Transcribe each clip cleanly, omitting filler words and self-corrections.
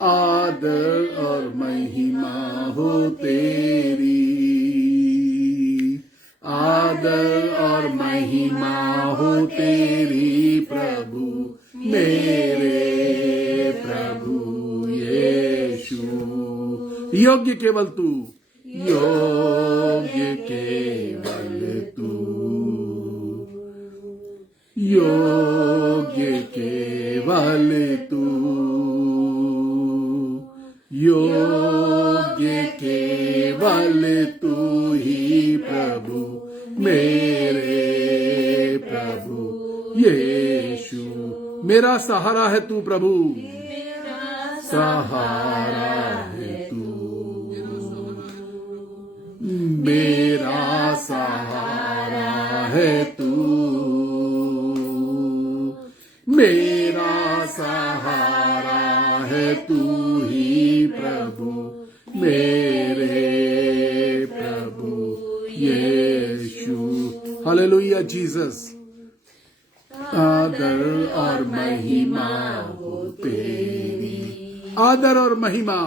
आदर और महिमा हो तेरी, आदर और महिमा हो तेरी प्रभु, मेरे प्रभु यीशु। योग्य केवल तू, योग्य केवल तू, योग्य केवल तू, योग्य केवल तू ही प्रभु, मेरे प्रभु यीशु। मेरा सहारा है तू प्रभु, सहारा है तू, मेरा सहारा है तू, मेरा सहारा है तू ही प्रभु, मेरे प्रभु यीशु। Hallelujah Jesus. आदर और महिमा हो तेरी, आदर और महिमा,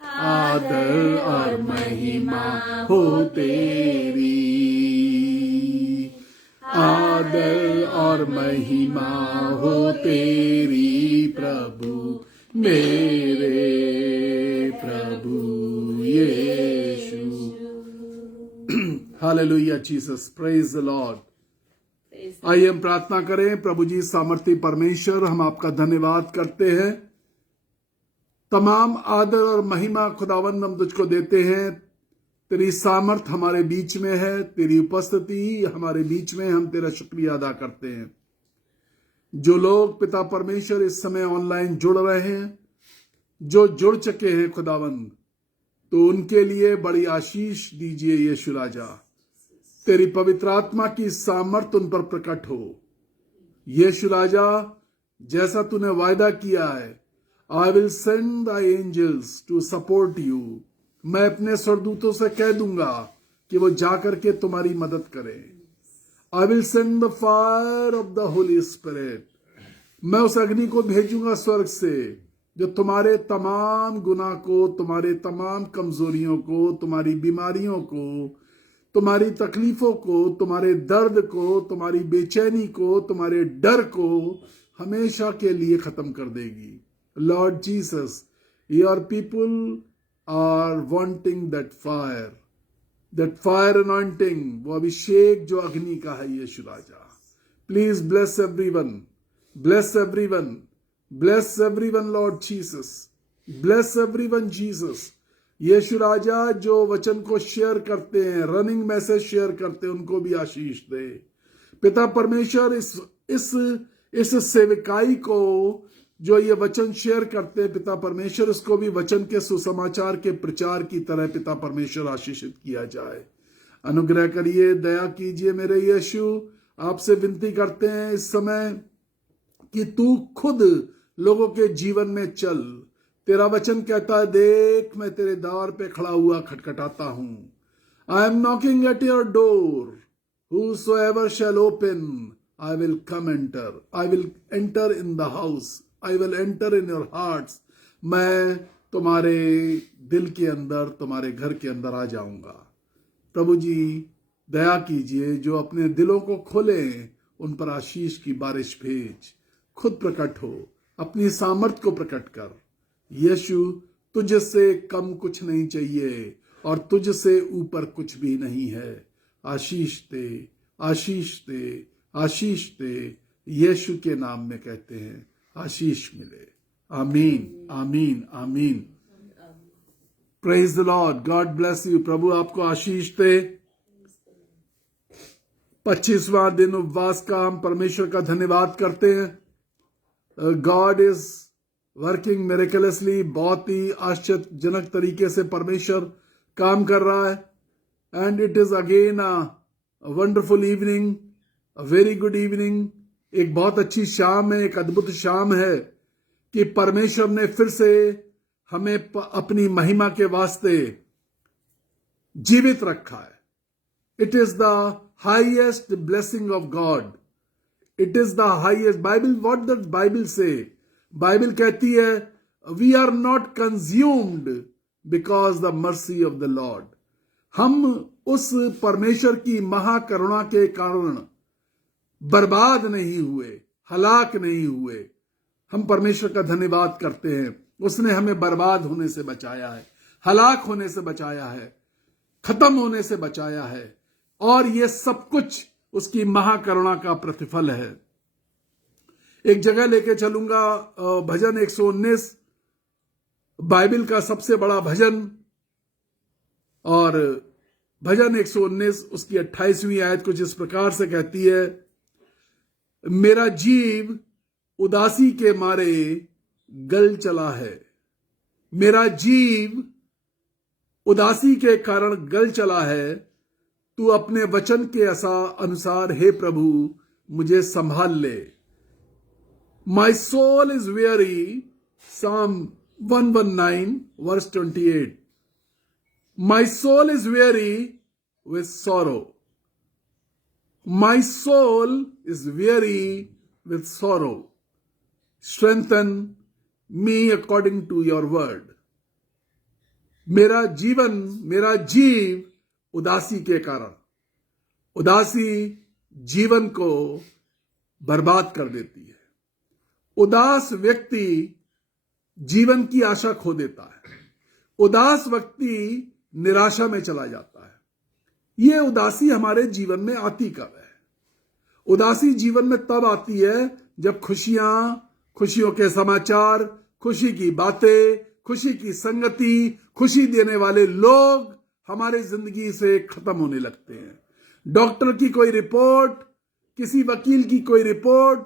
आदर और महिमा हो तेरी, आदर और महिमा हो तेरी प्रभु, मेरे प्रभु Yeshu. Hallelujah Jesus, praise the Lord. आइए हम प्रार्थना करें। प्रभु जी सामर्थी परमेश्वर, हम आपका धन्यवाद करते हैं। तमाम आदर और महिमा खुदावंद हम तुझको देते हैं। तेरी सामर्थ हमारे बीच में है, तेरी उपस्थिति हमारे बीच में, हम तेरा शुक्रिया अदा करते हैं। जो लोग पिता परमेश्वर इस समय ऑनलाइन जुड़ रहे हैं, जो जुड़ चुके हैं खुदावंद, तो उनके लिए बड़ी आशीष दीजिए यीशु राजा। तेरी पवित्र आत्मा की सामर्थ उन पर प्रकट हो यीशु राजा। जैसा तूने वायदा किया है, I will send the angels to support you. मैं अपने स्वर्गदूतों से कह दूंगा कि वो जाकर के तुम्हारी मदद करें। I will send the fire of the Holi spirit. मैं उस अग्नि को भेजूंगा स्वर्ग से, जो तुम्हारे तमाम गुनाह को, तुम्हारे तमाम कमजोरियों को, तुम्हारी बीमारियों को, तुम्हारी तकलीफों को, तुम्हारे दर्द को, तुम्हारी बेचैनी को, तुम्हारे डर को हमेशा के लिए खत्म कर देगी। Lord Jesus, your people are wanting that fire anointing, वो अभिषेक जो अग्नि का है यीशु राजा। Please bless everyone, bless everyone, bless everyone Lord Jesus, bless everyone Jesus। यीशु राजा जो वचन को शेयर करते हैं, रनिंग मैसेज शेयर करते हैं, उनको भी आशीष दे। पिता परमेश्वर इस सेविकाई को जो ये वचन शेयर करते हैं, पिता परमेश्वर उसको भी वचन के सुसमाचार के प्रचार की तरह पिता परमेश्वर आशीषित किया जाए। अनुग्रह करिए, दया कीजिए मेरे यीशु। आपसे विनती करते हैं इस समय कि तू खुद लोगों के जीवन में चल। तेरा वचन कहता है, देख मैं तेरे द्वार पे खड़ा हुआ खटखटाता हूं। I am knocking at your door, whosoever shall open, I will come enter, I will enter in the house, I will enter in your hearts। मैं तुम्हारे दिल के अंदर, तुम्हारे घर के अंदर आ जाऊंगा। प्रभु जी दया कीजिए, जो अपने दिलों को खोले उन पर आशीष की बारिश भेज। खुद प्रकट हो, अपनी सामर्थ को प्रकट कर। यीशु, तुझसे कम कुछ नहीं चाहिए और तुझसे ऊपर कुछ भी नहीं है। आशीष दे, आशीष दे, आशीष दे। यीशु के नाम में कहते हैं, आशीष मिले। आमीन, आमीन, आमीन। Praise the Lord, God bless you. प्रभु आपको आशीष दे। 25वां दिन उपवास का हम परमेश्वर का धन्यवाद करते हैं। God is working miraculously. बहुत ही आश्चर्यजनक तरीके से परमेश्वर काम कर रहा है। And it is again a wonderful evening, a very good evening. एक बहुत अच्छी शाम है, एक अद्भुत शाम है कि परमेश्वर ने फिर से हमें अपनी महिमा के वास्ते जीवित रखा है। It is the highest blessing of God. It is the highest. Bible, what the Bible से, बाइबल कहती है we are not consumed because the mercy of the Lord. हम उस परमेश्वर की महाकरुणा के कारण बर्बाद नहीं हुए, हलाक नहीं हुए। हम परमेश्वर का धन्यवाद करते हैं, उसने हमें बर्बाद होने से बचाया है, हलाक होने से बचाया है, खत्म होने से बचाया है, और ये सब कुछ उसकी महाकरुणा का प्रतिफल है। एक जगह लेके चलूंगा, भजन 119, बाइबल का सबसे बड़ा भजन, और भजन 119 उसकी 28वीं आयत कुछ इस प्रकार से कहती है, मेरा जीव उदासी के मारे गल चला है। मेरा जीव उदासी के कारण गल चला है, तू अपने वचन के अनुसार हे प्रभु मुझे संभाल ले। My soul is very, Psalm 119 verse 28। My soul is weary with sorrow. My soul is weary with sorrow. Strengthen me according to your word. मेरा जीव उदासी के कारण, उदासी जीवन को बर्बाद कर देती है। उदास व्यक्ति जीवन की आशा खो देता है। उदास व्यक्ति निराशा में चला जाता है। यह उदासी हमारे जीवन में आती कब है? उदासी जीवन में तब आती है जब खुशियों के समाचार, खुशी की बातें, खुशी की संगति, खुशी देने वाले लोग हमारे जिंदगी से खत्म होने लगते हैं। डॉक्टर की कोई रिपोर्ट, किसी वकील की कोई रिपोर्ट,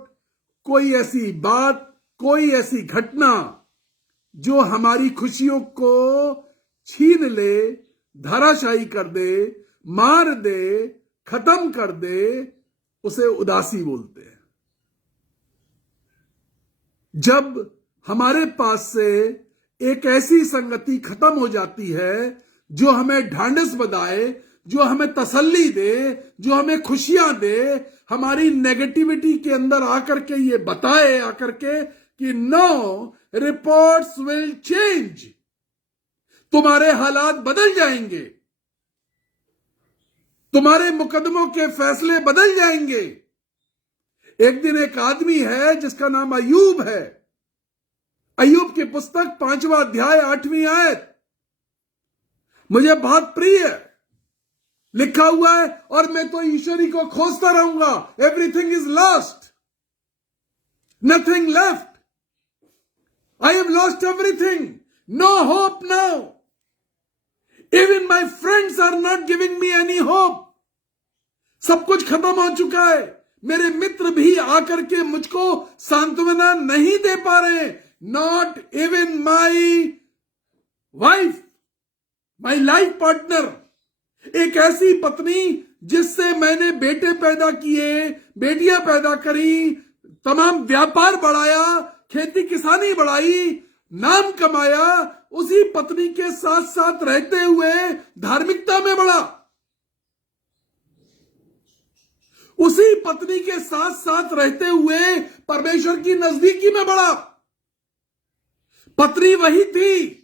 कोई ऐसी बात, कोई ऐसी घटना जो हमारी खुशियों को छीन ले, धराशायी कर दे, मार दे, खत्म कर दे, उसे उदासी बोलते हैं। जब हमारे पास से एक ऐसी संगति खत्म हो जाती है जो हमें ढांढस बधाए, जो हमें तसल्ली दे, जो हमें खुशियां दे, हमारी नेगेटिविटी के अंदर आकर के ये बताए आकर के कि नो, रिपोर्ट्स विल चेंज, तुम्हारे हालात बदल जाएंगे, तुम्हारे मुकदमों के फैसले बदल जाएंगे। एक दिन एक आदमी है जिसका नाम अय्यूब है। अय्यूब की पुस्तक 5वां अध्याय 8वीं आयत मुझे बहुत प्रिय है। लिखा हुआ है, और मैं तो ईश्वरी को खोजता रहूंगा। Everything is lost, nothing left, I have lost everything, no hope now, even my friends are not giving me any hope. सब कुछ खत्म हो चुका है, मेरे मित्र भी आकर के मुझको सांत्वना नहीं दे पा रहे। Not even my wife, my life partner, एक ऐसी पत्नी जिससे मैंने बेटे पैदा किए, बेटियां पैदा करी, तमाम व्यापार बढ़ाया, खेती किसानी बढ़ाई, नाम कमाया, उसी पत्नी के साथ साथ रहते हुए धार्मिकता में बढ़ा, उसी पत्नी के साथ साथ रहते हुए परमेश्वर की नजदीकी में बढ़ा। पत्नी वही थी,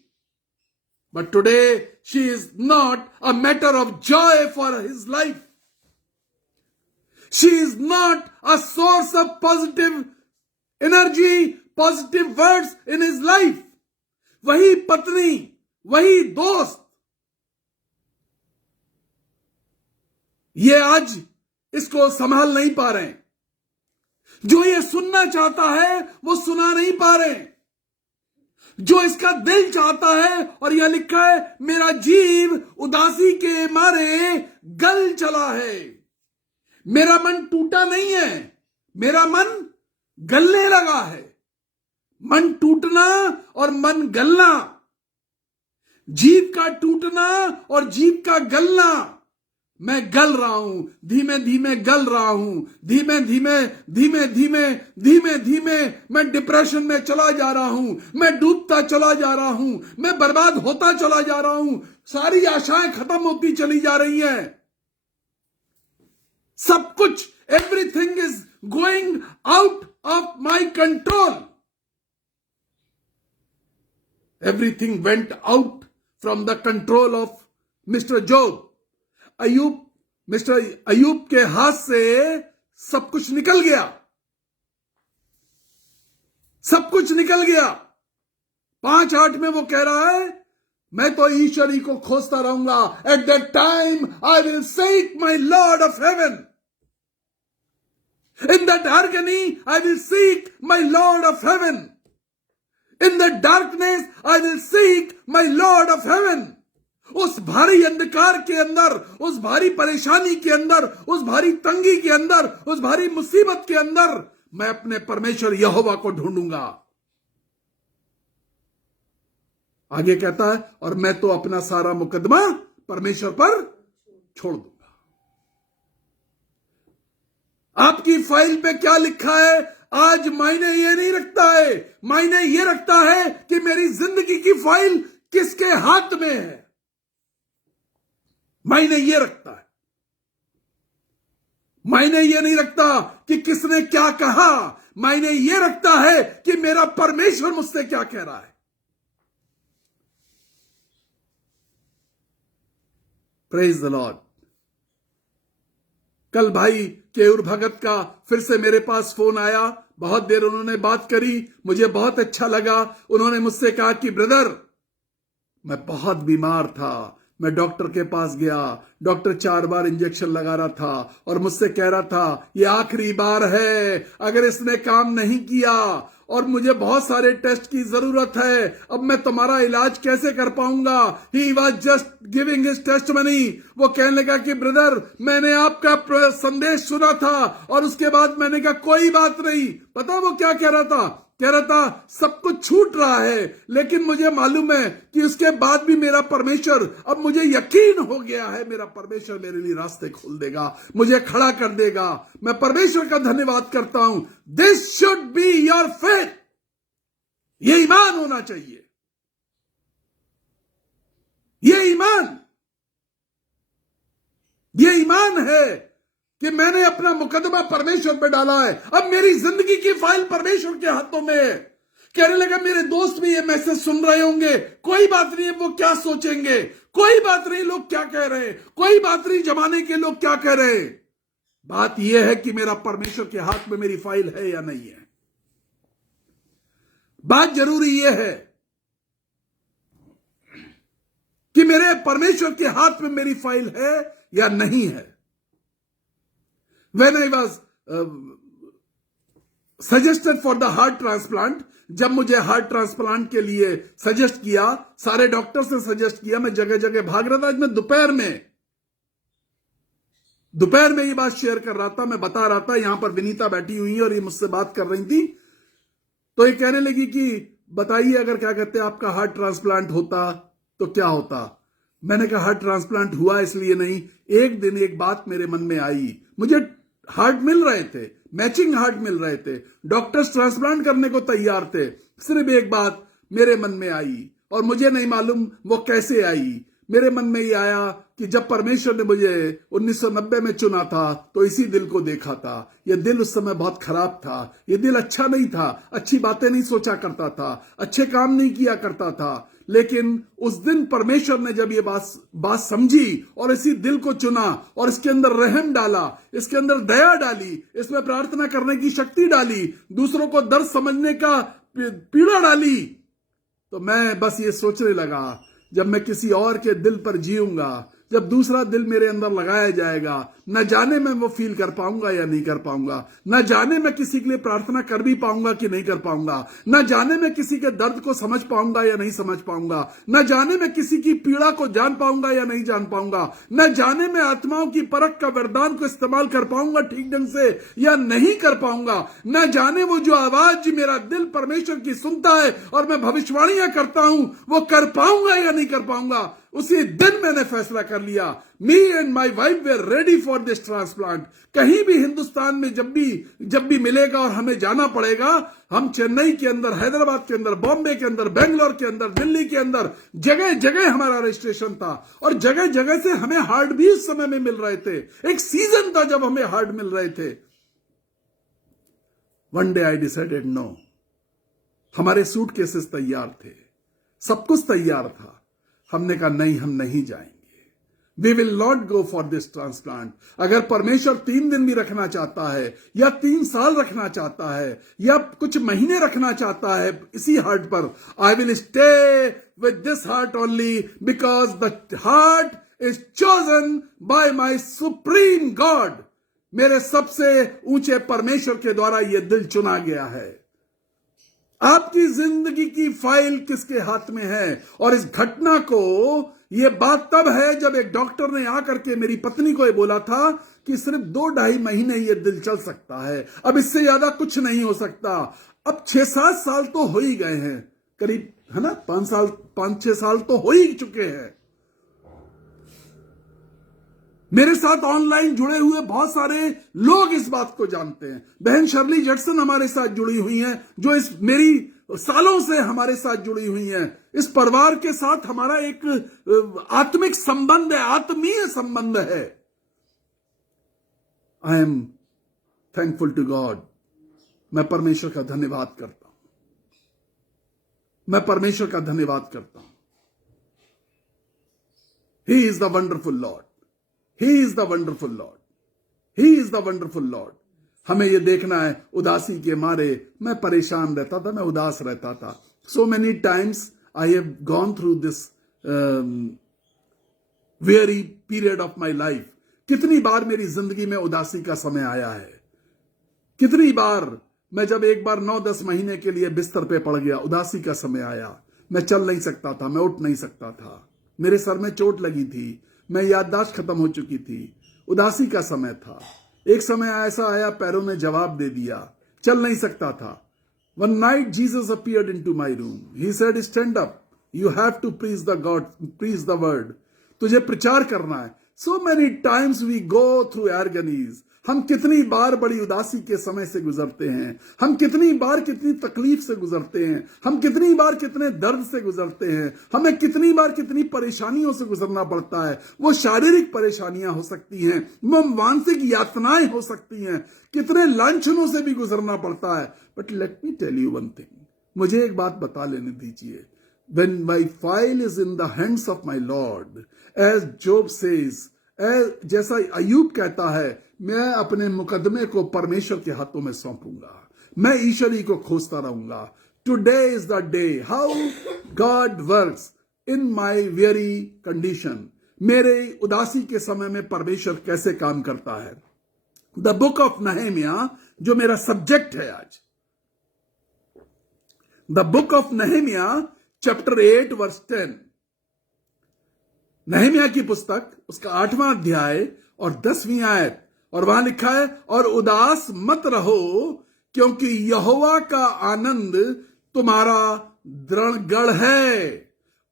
but today she is not a matter of Joy for his life. She is not a source of positive energy, positive words in his life. वही पत्नी, वही दोस्त, ये आज इसको संभाल नहीं पा रहे। जो ये सुनना चाहता है वो सुना नहीं पा रहे। जो इसका दिल चाहता है, और यह लिखा है मेरा जीव उदासी के मारे गल चला है। मेरा मन टूटा नहीं है, मेरा मन गलने लगा है। मन टूटना और मन गलना, जीव का टूटना और जीव का गलना। मैं गल रहा हूं, धीमे धीमे गल रहा हूं, धीमे धीमे मैं डिप्रेशन में चला जा रहा हूं, मैं डूबता चला जा रहा हूं, मैं बर्बाद होता चला जा रहा हूं, सारी आशाएं खत्म होती चली जा रही हैं। सब कुछ, everything is going out of my control. Everything went out from the control of Mr. Job. Mister Ayub के हाथ से सब कुछ निकल गया, सब कुछ निकल गया। 5:8 में वो कह रहा है, मैं तो ईश्वर ही को खोजता रहूंगा। Eight that time I will seek my lord of haven. In that agony, I will seek my Lord of heaven. In the darkness, I will seek my Lord of heaven. उस भारी अंधकार के अंदर, उस भारी परेशानी के अंदर, उस भारी तंगी के अंदर, उस भारी मुसीबत के अंदर मैं अपने परमेश्वर यहोवा को ढूंढूंगा। आगे कहता है, और मैं तो अपना सारा मुकदमा परमेश्वर पर छोड़ दूंगा। आपकी फाइल पे क्या लिखा है आज मायने ये नहीं रखता है, मायने ये रखता है कि मेरी जिंदगी की फाइल किसके हाथ में है। मायने ये रखता है, मायने ये नहीं रखता कि किसने क्या कहा, मायने ये रखता है कि मेरा परमेश्वर मुझसे क्या कह रहा है। Praise the Lord. कल भाई केयूर भगत का फिर से मेरे पास फोन आया, बहुत देर उन्होंने बात करी, मुझे बहुत अच्छा लगा। उन्होंने मुझसे कहा कि ब्रदर, मैं बहुत बीमार था, मैं डॉक्टर के पास गया, डॉक्टर 4 बार इंजेक्शन लगा रहा था और मुझसे कह रहा था ये आखिरी बार है, अगर इसने काम नहीं किया और मुझे बहुत सारे टेस्ट की जरूरत है, अब मैं तुम्हारा इलाज कैसे कर पाऊंगा। He was just giving his test money. वो कहने लगा कि ब्रदर, मैंने आपका संदेश सुना था और उसके बाद मैंने कहा कोई बात नहीं। पता वो क्या कह रहा था? कह रहा था सब कुछ छूट रहा है, लेकिन मुझे मालूम है कि उसके बाद भी मेरा परमेश्वर, अब मुझे यकीन हो गया है मेरा परमेश्वर मेरे लिए रास्ते खोल देगा, मुझे खड़ा कर देगा। मैं परमेश्वर का धन्यवाद करता हूं। This should be your faith. ये ईमान होना चाहिए, ये ईमान है कि मैंने अपना मुकदमा परमेश्वर पे डाला है। अब मेरी जिंदगी की फाइल परमेश्वर के हाथों में है। कहने लगा मेरे दोस्त भी ये मैसेज सुन रहे होंगे, कोई बात नहीं, वो क्या सोचेंगे, कोई बात नहीं लोग क्या कह रहे हैं, कोई बात नहीं जमाने के लोग क्या कह रहे हैं। बात यह है कि मेरा परमेश्वर के हाथ में मेरी फाइल है या नहीं है। बात जरूरी यह है कि मेरे परमेश्वर के हाथ में मेरी फाइल है या नहीं है। When I was suggested for the heart transplant, जब मुझे हार्ट ट्रांसप्लांट के लिए सजेस्ट किया, सारे डॉक्टर्स ने सजेस्ट किया, मैं जगह जगह भाग रहा था। आज मैं दोपहर में ये बात शेयर कर रहा था, मैं बता रहा था, यहां पर विनीता बैठी हुई है और ये मुझसे बात कर रही थी, तो ये कहने लगी कि बताइए अगर क्या कहते हैं आपका हार्ट ट्रांसप्लांट होता तो क्या होता। मैंने कहा हार्ट ट्रांसप्लांट हुआ इसलिए नहीं, एक दिन एक बात मेरे मन में आई। मुझे हार्ट मिल रहे थे, मैचिंग हार्ट मिल रहे थे, डॉक्टर्स ट्रांसप्लांट करने को तैयार थे। सिर्फ एक बात मेरे मन में आई और मुझे नहीं मालूम वो कैसे आई। मेरे मन में ये आया कि जब परमेश्वर ने मुझे 1990 में चुना था तो इसी दिल को देखा था। यह दिल उस समय बहुत खराब था, यह दिल अच्छा नहीं था, अच्छी बातें नहीं सोचा करता था, अच्छे काम नहीं किया करता था। लेकिन उस दिन परमेश्वर ने जब ये बात समझी और इसी दिल को चुना और इसके अंदर रहम डाला, इसके अंदर दया डाली, इसमें प्रार्थना करने की शक्ति डाली, दूसरों को दर्द समझने का पीड़ा डाली, तो मैं बस ये सोचने लगा जब मैं किसी और के दिल पर जीऊंगा, जब दूसरा दिल मेरे अंदर लगाया जाएगा, न जाने मैं वो फील कर पाऊंगा या नहीं कर पाऊंगा, न जाने मैं किसी के लिए प्रार्थना कर भी पाऊंगा कि नहीं कर पाऊंगा, न जाने मैं किसी के दर्द को समझ पाऊंगा या नहीं समझ पाऊंगा, न जाने मैं किसी की पीड़ा को जान पाऊंगा या नहीं जान पाऊंगा, न जाने मैं आत्माओं की परख का वरदान को इस्तेमाल कर पाऊंगा ठीक ढंग से या नहीं कर पाऊंगा, न जाने वो जो आवाज मेरा दिल परमेश्वर की सुनता है और मैं भविष्यवाणियां करता हूं वो कर पाऊंगा या नहीं कर पाऊंगा। उसी दिन मैंने फैसला कर लिया, me and my wife were ready for this transplant. कहीं भी हिंदुस्तान में जब भी मिलेगा और हमें जाना पड़ेगा, हम चेन्नई के अंदर, हैदराबाद के अंदर, बॉम्बे के अंदर, बेंगलोर के अंदर, दिल्ली के अंदर, जगह जगह हमारा रजिस्ट्रेशन था और जगह जगह से हमें हार्ट भी उस समय में मिल रहे थे। एक सीजन था जब हमें हार्ट मिल रहे थे। One day I decided no. हमारे सूटकेसेस तैयार थे, सब कुछ तैयार था। हमने कहा नहीं, हम नहीं जाएंगे। We will not go for this transplant. अगर परमेश्वर 3 दिन भी रखना चाहता है या 3 साल रखना चाहता है या कुछ महीने रखना चाहता है इसी हार्ट पर, I will stay with this heart only because the heart is chosen by my supreme God. मेरे सबसे ऊंचे परमेश्वर के द्वारा यह दिल चुना गया है। आपकी जिंदगी की फाइल किसके हाथ में है? और इस घटना को, यह बात तब है जब एक डॉक्टर ने आकर के मेरी पत्नी को यह बोला था कि सिर्फ 2-2.5 महीने यह दिल चल सकता है, अब इससे ज्यादा कुछ नहीं हो सकता। अब 6-7 साल तो हो ही गए हैं, करीब, है ना, 5-6 साल तो हो ही चुके हैं। मेरे साथ ऑनलाइन जुड़े हुए बहुत सारे लोग इस बात को जानते हैं। बहन शर्ली जटसन हमारे साथ जुड़ी हुई हैं, जो इस मेरी सालों से हमारे साथ जुड़ी हुई हैं। इस परिवार के साथ हमारा एक आत्मिक संबंध है, आत्मीय संबंध है। I am thankful to God. मैं परमेश्वर का धन्यवाद करता हूं। मैं परमेश्वर का धन्यवाद करता हूं। He is the wonderful Lord. He is the wonderful Lord. He is the wonderful Lord. हमें यह देखना है, उदासी के मारे मैं परेशान रहता था, मैं उदास रहता था। So many times I have gone through this weary period of my life. कितनी बार मेरी जिंदगी में उदासी का समय आया है। कितनी बार मैं जब एक बार 9-10 महीने के लिए बिस्तर पे पड़ गया, उदासी का समय आया। मैं चल नहीं सकता था, मैं उठ नहीं सकता था, मेरे सर में चोट लगी थी, मैं याददाश्त खत्म हो चुकी थी, उदासी का समय था। एक समय ऐसा आया, पैरों ने जवाब दे दिया, चल नहीं सकता था। One night Jesus appeared into my room. He said, stand up. You have to preach the God, preach the word. तुझे प्रचार करना है। So many times we go through agonies. हम कितनी बार बड़ी उदासी के समय से गुजरते हैं। हम कितनी बार कितनी तकलीफ से गुजरते हैं। हम कितनी बार कितने दर्द से गुजरते हैं। हमें कितनी बार कितनी परेशानियों से गुजरना पड़ता है। वो शारीरिक परेशानियां हो सकती हैं, वो मानसिक यातनाएं हो सकती हैं, कितने लांछनों से भी गुजरना पड़ता है। But let me tell you one thing, मुझे एक बात बता लेने दीजिए। When my file is in the hands of my Lord, as Job says, जैसा अयूब कहता है, मैं अपने मुकदमे को परमेश्वर के हाथों में सौंपूंगा, मैं ईश्वर ही को खोजता रहूंगा। Today is the day how God works in my very condition. मेरे उदासी के समय में परमेश्वर कैसे काम करता है। द बुक ऑफ नहेमिया, जो मेरा सब्जेक्ट है आज, the book of Nehemiah chapter 8 verse 10। Nehemiah की पुस्तक, उसका 8वां अध्याय और 10वीं आयत, और वहां लिखा है, और उदास मत रहो क्योंकि यहोवा का आनंद तुम्हारा दृढ़गढ़ है।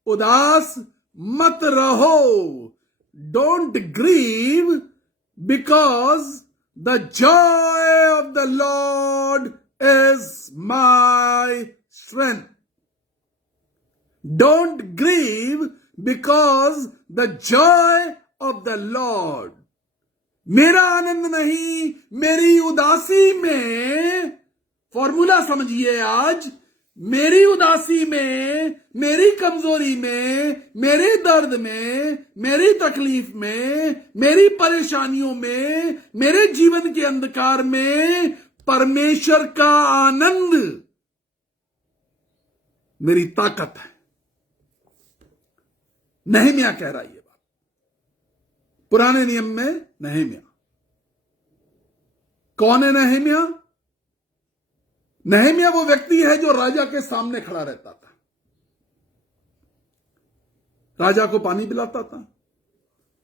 उदास मत रहो, don't grieve because the joy of the Lord is my strength. Don't grieve because the joy of the Lord. मेरा आनंद नहीं, मेरी उदासी में, फॉर्मूला समझिए आज, मेरी उदासी में, मेरी कमजोरी में, मेरे दर्द में, मेरी तकलीफ में, मेरी परेशानियों में, मेरे जीवन के अंधकार में परमेश्वर का आनंद मेरी ताकत है। नहमिया कह रहा है ये बात, पुराने नियम में नहमिया। कौन है नहमिया? नहमिया वो व्यक्ति है जो राजा के सामने खड़ा रहता था, राजा को पानी पिलाता था,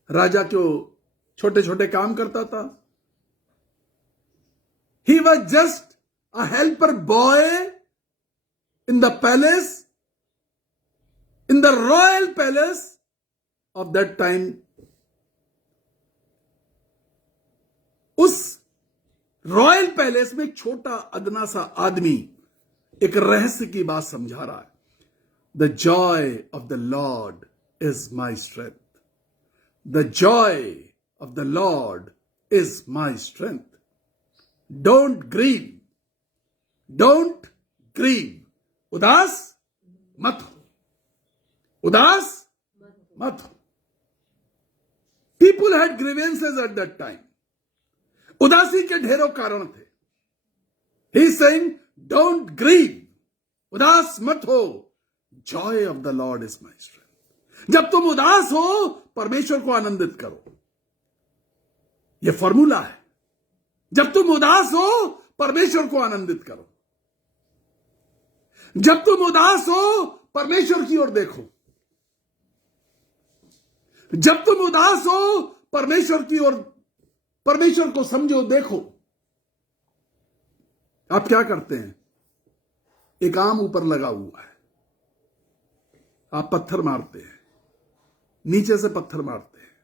राजा को छोटे छोटे काम करता था। ही was just a helper boy in the palace, in the royal palace of that time। उस रॉयल पैलेस में छोटा अदना सा आदमी एक रहस्य की बात समझा रहा है। The joy of the Lord is my strength. The joy of the Lord is my strength. Don't grieve, don't grieve. उदास मत हो। उदास मत हो। People had grievances at that time. उदासी के ढेरों कारण थे। He is saying don't grieve, उदास मत हो। Joy of the Lord is my strength. जब तुम उदास हो, परमेश्वर को आनंदित करो। यह फॉर्मूला है। जब तुम उदास हो, परमेश्वर को आनंदित करो। जब तुम उदास हो, परमेश्वर की ओर देखो। जब तुम उदास हो, परमेश्वर की ओर, परमेश्वर को समझो, देखो। आप क्या करते हैं? एक आम ऊपर लगा हुआ है, आप पत्थर मारते हैं, नीचे से पत्थर मारते हैं।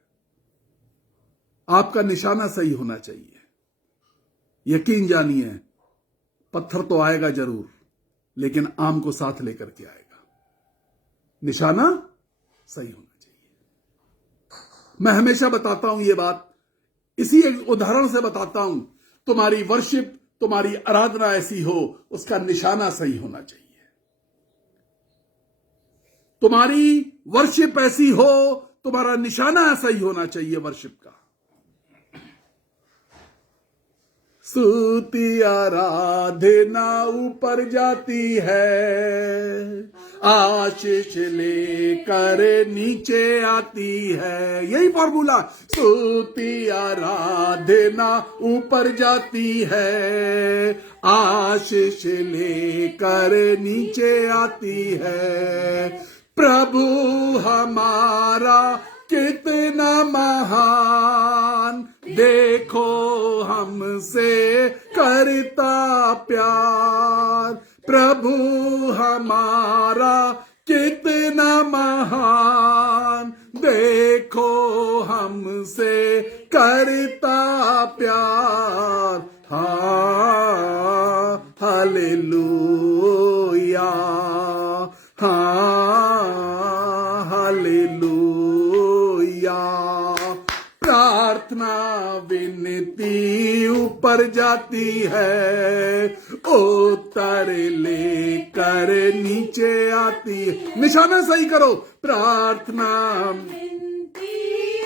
आपका निशाना सही होना चाहिए। यकीन जानिए, पत्थर तो आएगा जरूर, लेकिन आम को साथ लेकर के आएगा। निशाना सही होना चाहिए। मैं हमेशा बताता हूं ये बात, इसी एक उदाहरण से बताता हूं। तुम्हारी वर्शिप, तुम्हारी आराधना ऐसी हो, उसका निशाना सही होना चाहिए। तुम्हारी वर्शिप ऐसी हो, तुम्हारा निशाना सही होना चाहिए वर्शिप का। स्तुति आराधना ऊपर जाती है, आशीष लेकर नीचे आती है। यही फॉर्मूला। स्तुति आराधना ऊपर जाती है, आशीष लेकर नीचे आती है। प्रभु हमारा कितना महान, देखो हमसे करता प्यार। प्रभु हमारा कितना महान, देखो हमसे करता प्यार। हाँ, हालेलुया, हाँ, हालेलुया। प्रार्थना विनती ऊपर जाती है, उत्तर लेकर नीचे आती है। निशाना सही करो। प्रार्थना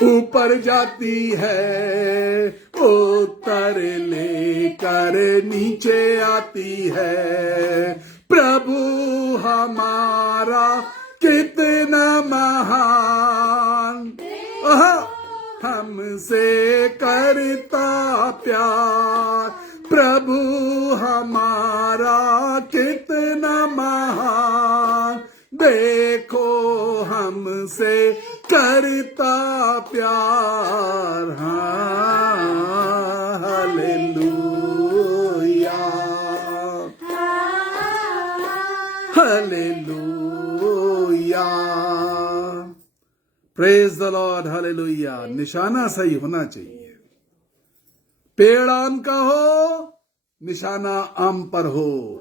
ऊपर जाती है, उत्तर लेकर नीचे आती है। प्रभु हमारा कितना महान, हमसे करता प्यार। प्रभु हमारा कितना महान, देखो हमसे करता प्यार। हाँ, hallelujah, hallelujah. Praise the Lord, hallelujah. निशाना सही होना चाहिए। पेड़ आम का हो, निशाना आम पर हो।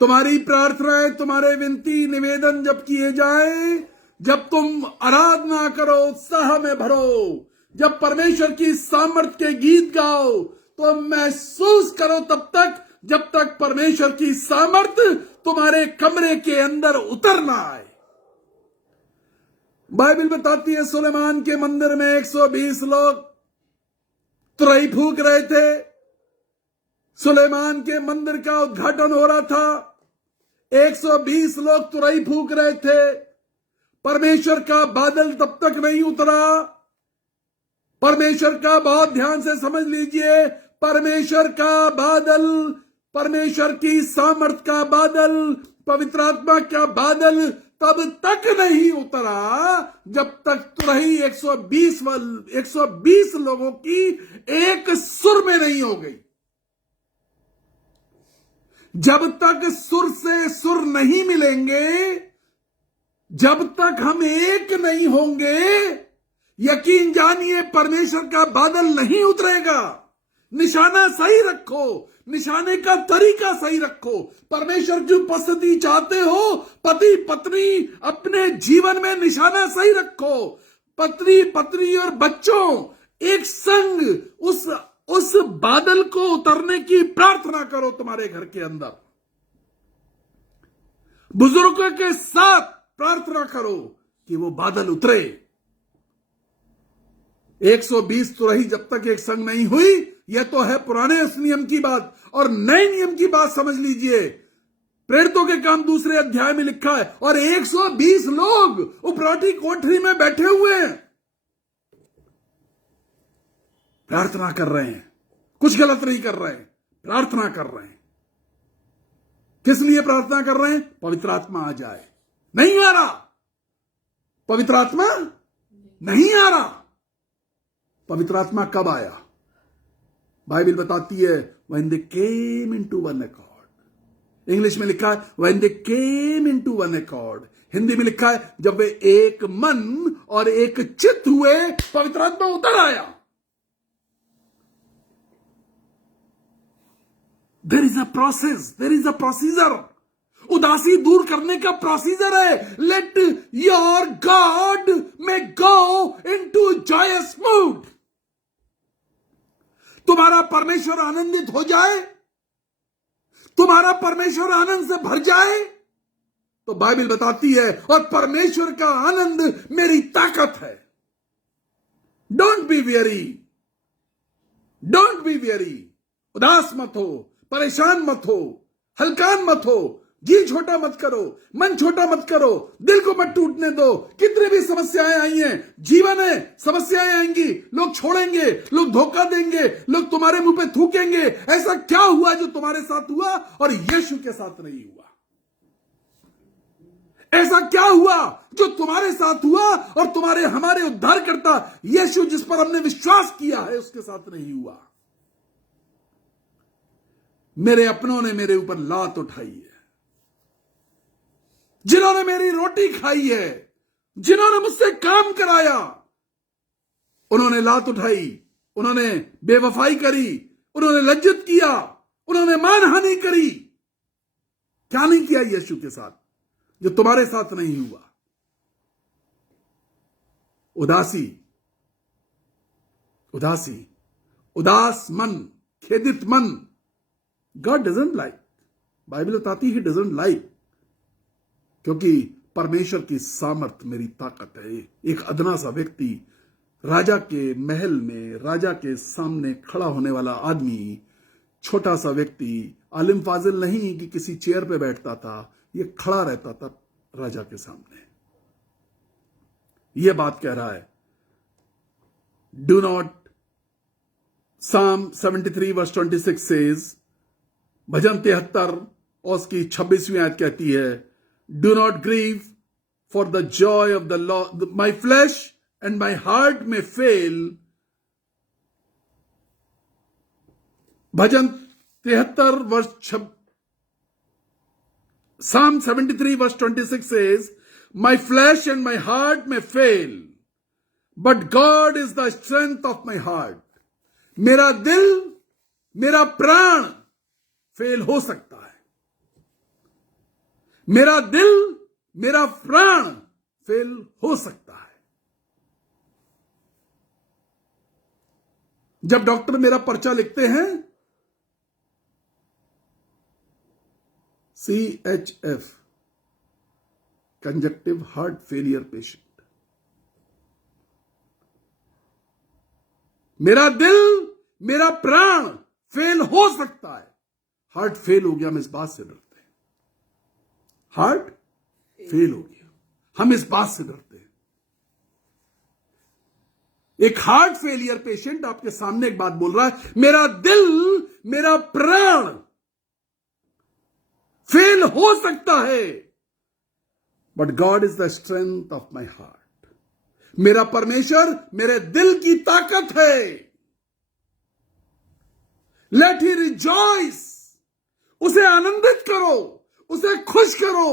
तुम्हारी प्रार्थनाएं, तुम्हारे विनती निवेदन जब किए जाए, जब तुम आराधना करो, उत्साह में भरो, जब परमेश्वर की सामर्थ के गीत गाओ, तो महसूस करो तब तक जब तक परमेश्वर की सामर्थ तुम्हारे कमरे के अंदर उतर ना आए। बाइबल बताती है, सुलेमान के मंदिर में 120 लोग तुरई फूंक रहे थे। सुलेमान के मंदिर का उद्घाटन हो रहा था, 120 लोग तुरई फूंक रहे थे। परमेश्वर का बादल तब तक नहीं उतरा। परमेश्वर का, बहुत ध्यान से समझ लीजिए, परमेश्वर का बादल, परमेश्वर की सामर्थ का बादल, पवित्र आत्मा का बादल तब तक नहीं उतरा जब तक तुरही 120 लोगों की एक सुर में नहीं हो गई। जब तक सुर से सुर नहीं मिलेंगे, जब तक हम एक नहीं होंगे, यकीन जानिए परमेश्वर का बादल नहीं उतरेगा। निशाना सही रखो, निशाने का तरीका सही रखो। परमेश्वर की उपस्थिति चाहते हो, पति पत्नी अपने जीवन में निशाना सही रखो। पत्नी पत्नी और बच्चों एक संग उस बादल को उतरने की प्रार्थना करो तुम्हारे घर के अंदर। बुजुर्गों के साथ प्रार्थना करो, कि वो बादल उतरे। 120 तुरही जब तक एक संग नहीं हुई, यह तो है पुराने नियम की बात। और नए नियम की बात समझ लीजिए, प्रेरितों के काम दूसरे अध्याय में लिखा है, और 120 लोग उपराटी कोठरी में बैठे हुए हैं, प्रार्थना कर रहे हैं। कुछ गलत नहीं कर रहे हैं, प्रार्थना कर रहे हैं। किस लिए प्रार्थना कर रहे हैं? पवित्र आत्मा आ जाए। नहीं आ रहा, पवित्र आत्मा नहीं आ रहा। पवित्र आत्मा कब आया? बाइबल बताती है when they came into one accord। English में लिखा है when they came into one accord। Hindi में लिखा है जब वे एक मन और एक चित्त हुए, पवित्र आत्मा उतर आया। There is a process, there is a procedure. उदासी दूर करने का प्रोसीजर है। Let your God may go into joyous mood. तुम्हारा परमेश्वर आनंदित हो जाए, तुम्हारा परमेश्वर आनंद से भर जाए, तो बाइबल बताती है और परमेश्वर का आनंद मेरी ताकत है। Don't be very, don't be very. उदास मत हो, परेशान मत हो, हल्कान मत हो, जी छोटा मत करो, मन छोटा मत करो, दिल को मत टूटने दो। कितनी भी समस्याएं आई हैं, जीवन है, समस्याएं आएंगी, लोग छोड़ेंगे, लोग धोखा देंगे, लोग तुम्हारे मुंह पे थूकेंगे। ऐसा क्या हुआ जो तुम्हारे साथ हुआ और यीशु के साथ नहीं हुआ? ऐसा क्या हुआ जो तुम्हारे साथ हुआ और तुम्हारे हमारे उद्धारकर्ता यीशु जिस पर हमने विश्वास किया है उसके साथ नहीं हुआ? मेरे अपनों ने मेरे ऊपर लात उठाई है, जिन्होंने मेरी रोटी खाई है, जिन्होंने मुझसे काम कराया, उन्होंने लात उठाई, उन्होंने बेवफाई करी, उन्होंने लज्जित किया, उन्होंने मानहानि करी। क्या नहीं किया यीशु के साथ जो तुम्हारे साथ नहीं हुआ? उदासी, उदासी, उदास मन, खेदित मन गॉड डजंट लाइक। बाइबल बताती है डजंट लाइक, क्योंकि परमेश्वर की सामर्थ मेरी ताकत है। एक अदना सा व्यक्ति, राजा के महल में राजा के सामने खड़ा होने वाला आदमी, छोटा सा व्यक्ति, आलिम फाजिल नहीं कि किसी चेयर पे बैठता था, ये खड़ा रहता था राजा के सामने। ये बात कह रहा है, do not, Psalm 73 verse 26 says, भजन 73 और उसकी 26वीं आयत कहती है, do not grieve for the joy of the Lord, my flesh and my heart may fail। भजन 73 वर्ष Psalm 73 verse 26 says, my flesh and my heart may fail, but God is the strength of my heart। मेरा दिल, मेरा प्राण fail हो सकता है, मेरा दिल, मेरा प्राण फेल हो सकता है। जब डॉक्टर मेरा पर्चा लिखते हैं, CHF, conjunctive heart failure patient, मेरा दिल, मेरा प्राण फेल हो सकता है। हार्ट फेल हो गया, हम इस बात से डरते हैं। हार्ट फेल हो गया, हम इस बात से डरते हैं। एक हार्ट फेलियर पेशेंट आपके सामने एक बात बोल रहा है, मेरा दिल, मेरा प्राण फेल हो सकता है, but God is the strength of my heart. मेरा परमेश्वर मेरे दिल की ताकत है। लेट ही रिजॉइस, उसे आनंदित करो, उसे खुश करो,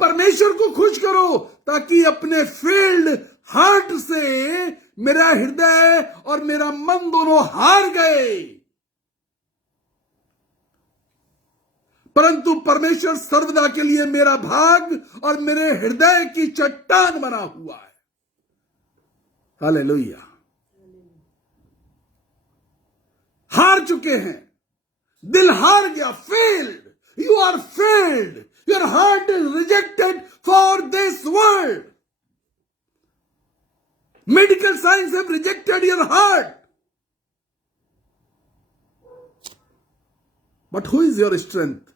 परमेश्वर को खुश करो, ताकि अपने फेल्ड हार्ट से मेरा हृदय और मेरा मन दोनों हार गए, परंतु परमेश्वर सर्वदा के लिए मेरा भाग और मेरे हृदय की चट्टान बना हुआ है। हालेलुया। हार चुके हैं, दिल हार गया, failed, you are failed, your heart is rejected for this world. Medical science have rejected your heart. But who is your strength?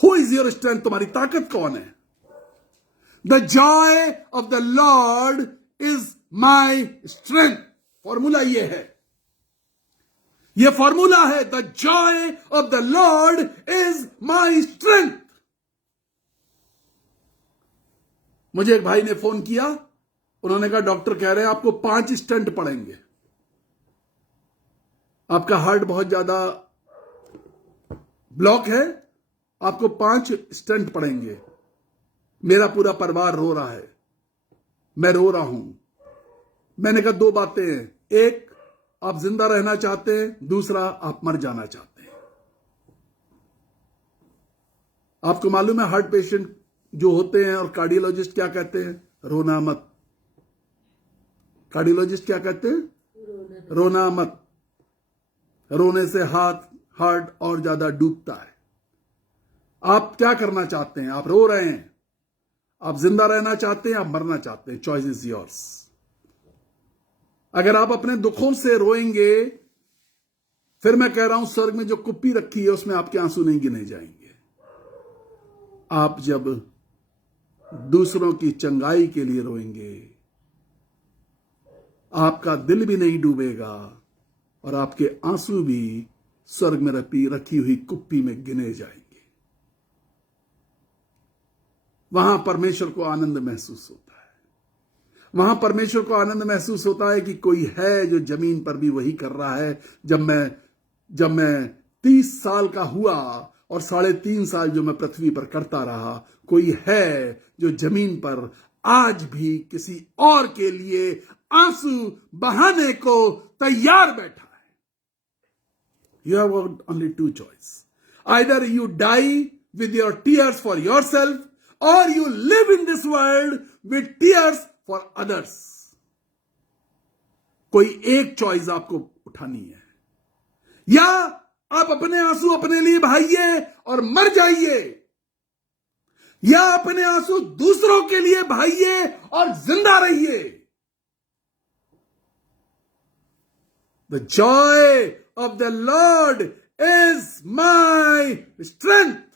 Who is your strength? तुम्हारी ताकत कौन है? The joy of the Lord is my strength. Formula ये है, ये formula है. The joy of the Lord is my strength. मुझे एक भाई ने फोन किया, उन्होंने कहा डॉक्टर कह रहे हैं आपको 5 स्टेंट पड़ेंगे, आपका हार्ट बहुत ज्यादा ब्लॉक है, आपको 5 स्टेंट पड़ेंगे. मेरा पूरा परिवार रो रहा है, मैं रो रहा हूं. मैंने कहा 2 बातें हैं, एक आप जिंदा रहना चाहते हैं, दूसरा आप मर जाना चाहते हैं. आपको मालूम है हार्ट पेशेंट जो होते हैं और कार्डियोलॉजिस्ट क्या कहते हैं? रोना मत. कार्डियोलॉजिस्ट क्या कहते हैं? रोना मत. रोने से हार्ट और ज्यादा डूबता है. आप क्या करना चाहते हैं? आप रो रहे हैं, आप जिंदा रहना चाहते हैं, आप मरना चाहते हैं. Choice is yours. अगर आप अपने दुखों से रोएंगे, फिर मैं कह रहा हूं स्वर्ग में जो कुप्पी रखी है उसमें आपके आंसू नहीं गिने जाएंगे. आप जब दूसरों की चंगाई के लिए रोएंगे, आपका दिल भी नहीं डूबेगा और आपके आंसू भी स्वर्ग में रखी हुई कुप्पी में गिने जाएंगे. वहां परमेश्वर को आनंद महसूस होता है. वहां परमेश्वर को आनंद महसूस होता है कि कोई है जो जमीन पर भी वही कर रहा है. जब मैं 30 साल का हुआ और 3.5 साल जो मैं पृथ्वी पर करता रहा, कोई है जो जमीन पर आज भी किसी और के लिए आंसू बहाने को तैयार बैठा है. You have only 2 choices. Either you die with your tears for yourself, or you live in this world with tears for others. कोई एक चॉइस आपको उठानी है. या आप अपने आंसू अपने लिए बहाइए और मर जाइए, या अपने आंसू दूसरों के लिए बहाइए और जिंदा रहिए. The joy of the Lord is my strength.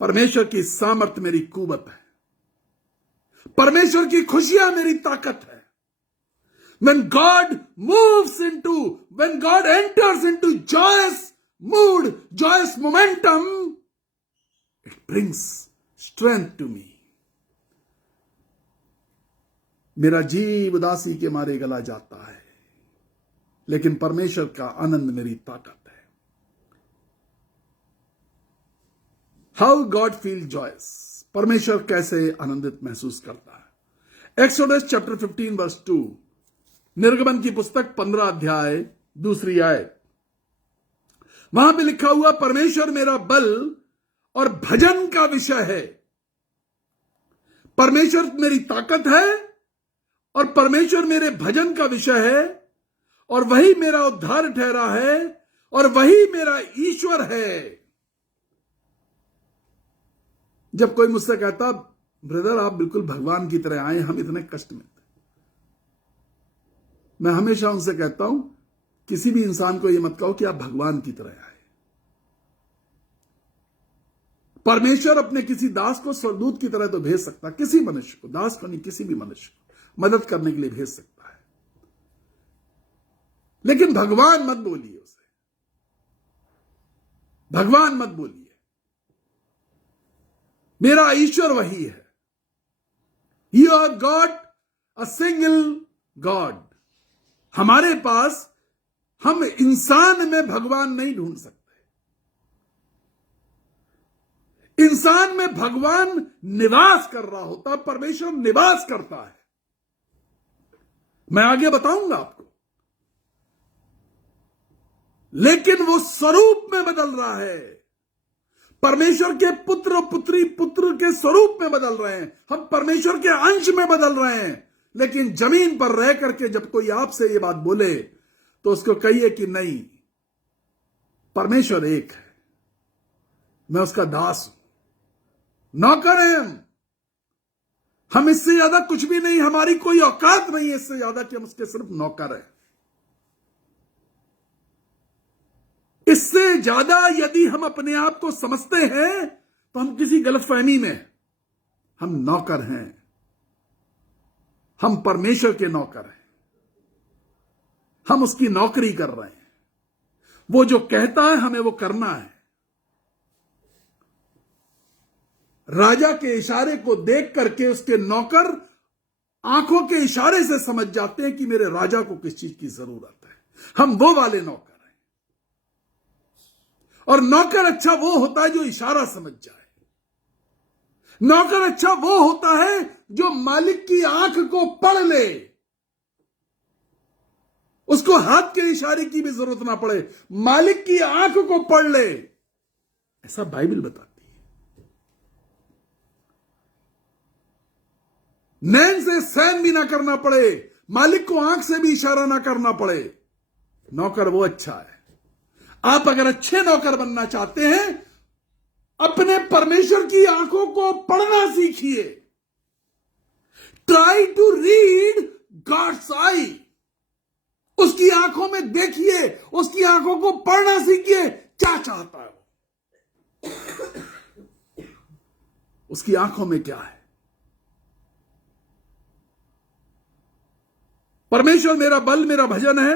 परमेश्वर की सामर्थ मेरी कुवत है. परमेश्वर की खुशियां मेरी ताकत है. When God enters into joyous mood, joyous momentum, it brings strength to me. मेरा जीव उदासी के मारे गला जाता है, लेकिन परमेश्वर का आनंद मेरी ताकत है. How God feel joyous. परमेश्वर कैसे आनंदित महसूस करता है? एक्सोडस चैप्टर 15 वर्स 2, निर्गमन की पुस्तक 15 अध्याय 2 आयत. वहां पे लिखा हुआ, परमेश्वर मेरा बल और भजन का विषय है. परमेश्वर मेरी ताकत है और परमेश्वर मेरे भजन का विषय है, और वही मेरा उद्धार ठहरा है और वही मेरा ईश्वर है. जब कोई मुझसे कहता ब्रदर आप बिल्कुल भगवान की तरह आए, हम इतने कष्ट में थे, मैं हमेशा उनसे कहता हूं किसी भी इंसान को यह मत कहो कि आप भगवान की तरह आए. परमेश्वर अपने किसी दास को स्वर्गदूत की तरह तो भेज सकता, किसी मनुष्य को, दास को नहीं, किसी भी मनुष्य को मदद करने के लिए भेज सकता है, लेकिन भगवान मत बोलिए उसे. भगवान मत बोलिए. मेरा ईश्वर वही है. You are God, a single God. हमारे पास, हम इंसान में भगवान नहीं ढूंढ सकते. इंसान में भगवान निवास कर रहा होता, परमेश्वर निवास करता है. मैं आगे बताऊंगा आपको. लेकिन वो स्वरूप में बदल रहा है. परमेश्वर के पुत्र और पुत्री पुत्र के स्वरूप में बदल रहे हैं. हम परमेश्वर के अंश में बदल रहे हैं. लेकिन जमीन पर रह करके जब कोई आपसे ये बात बोले तो उसको कहिए कि नहीं, परमेश्वर एक है, मैं उसका दास हूं, नौकर है हम. हम इससे ज्यादा कुछ भी नहीं, हमारी कोई औकात नहीं है इससे ज्यादा कि हम उसके सिर्फ नौकर हैं। इससे ज्यादा यदि हम अपने आप को समझते हैं तो हम किसी गलतफहमी में, हम नौकर हैं, हम परमेश्वर के नौकर हैं, हम उसकी नौकरी कर रहे हैं। वो जो कहता है हमें वो करना है। राजा के इशारे को देख करके उसके नौकर आंखों के इशारे से समझ जाते हैं कि मेरे राजा को किस चीज की जरूरत है। हम वो वाले नौकर हैं। और नौकर अच्छा वो होता है जो इशारा समझ जाए। नौकर अच्छा वो होता है जो मालिक की आंख को पढ़ ले, उसको हाथ के इशारे की भी जरूरत ना पड़े, मालिक की आंख को पढ़ ले। ऐसा बाइबल बताती है। नैन से सहन भी ना करना पड़े, मालिक को आंख से भी इशारा ना करना पड़े। नौकर वो अच्छा है। आप अगर अच्छे नौकर बनना चाहते हैं, अपने परमेश्वर की आंखों को पढ़ना सीखिए। ट्राई टू रीड गॉड्स आई। उसकी आंखों में देखिए, उसकी आंखों को पढ़ना सीखिए। क्या चाहता है वो, उसकी आंखों में क्या है। परमेश्वर मेरा बल, मेरा भजन है,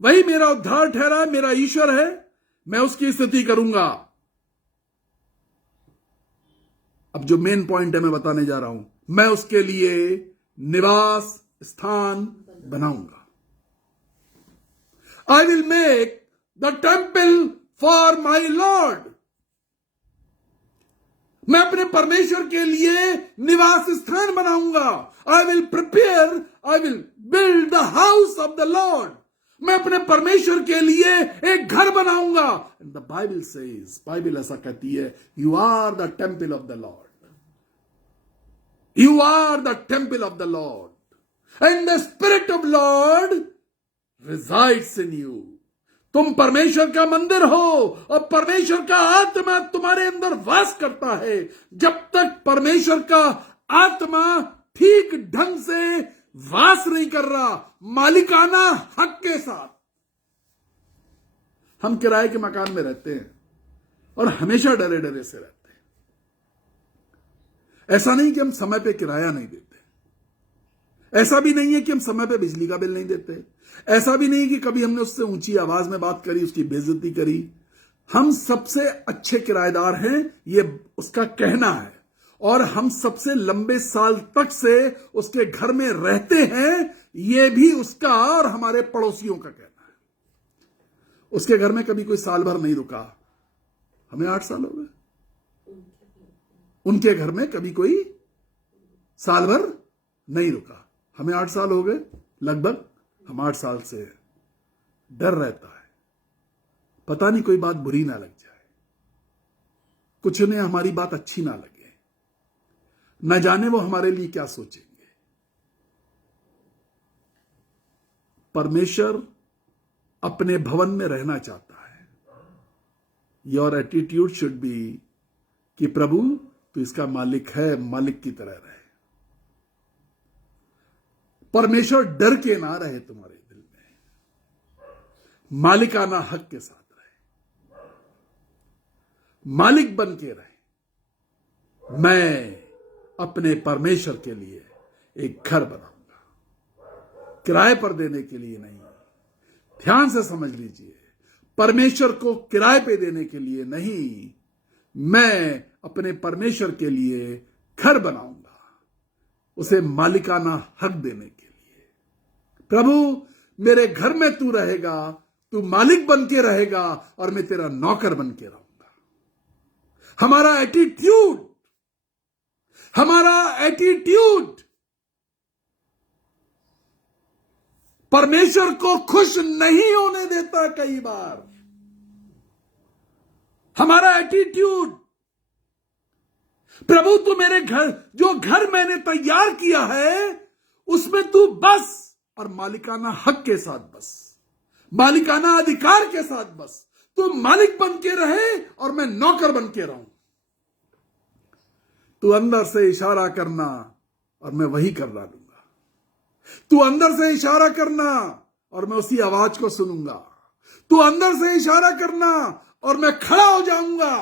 वही मेरा उद्धार ठहरा, मेरा ईश्वर है, मैं उसकी स्तुति करूंगा। अब जो मेन पॉइंट है मैं बताने जा रहा हूं, मैं उसके लिए निवास स्थान बनाऊंगा। I will make the temple for my Lord. मैं अपने परमेश्वर के लिए निवास स्थान बनाऊंगा। I will build the house of the Lord. मैं अपने परमेश्वर के लिए एक घर बनाऊंगा। And the Bible says, Bible ऐसा कहती है, you are the temple of the Lord. You are the temple of the Lord. And the Spirit of Lord resides in you. तुम परमेश्वर का मंदिर हो और परमेश्वर का आत्मा तुम्हारे अंदर वास करता है। जब तक परमेश्वर का आत्मा ठीक ढंग से वास नहीं कर रहा, मालिकाना हक के साथ। हम किराए के मकान में रहते हैं और हमेशा डरे डरे से रहते हैं। ऐसा नहीं कि हम समय पे किराया नहीं देते, ऐसा भी नहीं है कि हम समय पे बिजली का बिल नहीं देते, ऐसा भी नहीं कि कभी हमने उससे ऊंची आवाज में बात करी, उसकी बेइज्जती करी। हम सबसे अच्छे किराएदार हैं, ये उसका कहना है, और हम सबसे लंबे साल तक से उसके घर में रहते हैं, ये भी उसका और हमारे पड़ोसियों का कहना है। उसके घर में कभी कोई साल भर नहीं रुका, हमें 8 साल हो गए। उनके घर में कभी कोई साल भर नहीं रुका, हमें 8 साल हो गए लगभग। हम 8 साल से डर रहता है, पता नहीं कोई बात बुरी ना लग जाए, कुछ उन्हें हमारी बात अच्छी ना लगे, न जाने वो हमारे लिए क्या सोचेंगे। परमेश्वर अपने भवन में रहना चाहता है। योर एटीट्यूड शुड बी कि प्रभु तू इसका मालिक है, मालिक की तरह रहे। परमेश्वर डर के ना रहे तुम्हारे दिल में, मालिकाना हक के साथ रहे, मालिक बन के रहे। मैं अपने परमेश्वर के लिए एक घर बनाऊंगा, किराए पर देने के लिए नहीं। ध्यान से समझ लीजिए, परमेश्वर को किराए पे देने के लिए नहीं, मैं अपने परमेश्वर के लिए घर बनाऊंगा, उसे मालिकाना हक देने के लिए। प्रभु मेरे घर में तू रहेगा, तू मालिक बन के रहेगा और मैं तेरा नौकर बन के रहूंगा। हमारा एटीट्यूड परमेश्वर को खुश नहीं होने देता। कई बार हमारा एटीट्यूड, प्रभु तू मेरे घर, जो घर मैंने तैयार किया है उसमें तू बस, और मालिकाना हक के साथ बस, मालिकाना अधिकार के साथ बस। तू मालिक बन के रहे और मैं नौकर बन के रहूं। तू अंदर से इशारा करना, और मैं वही कर डालूंगा। तू अंदर से इशारा करना और मैं उसी आवाज को सुनूंगा। तू अंदर से इशारा करना और मैं खड़ा हो जाऊंगा।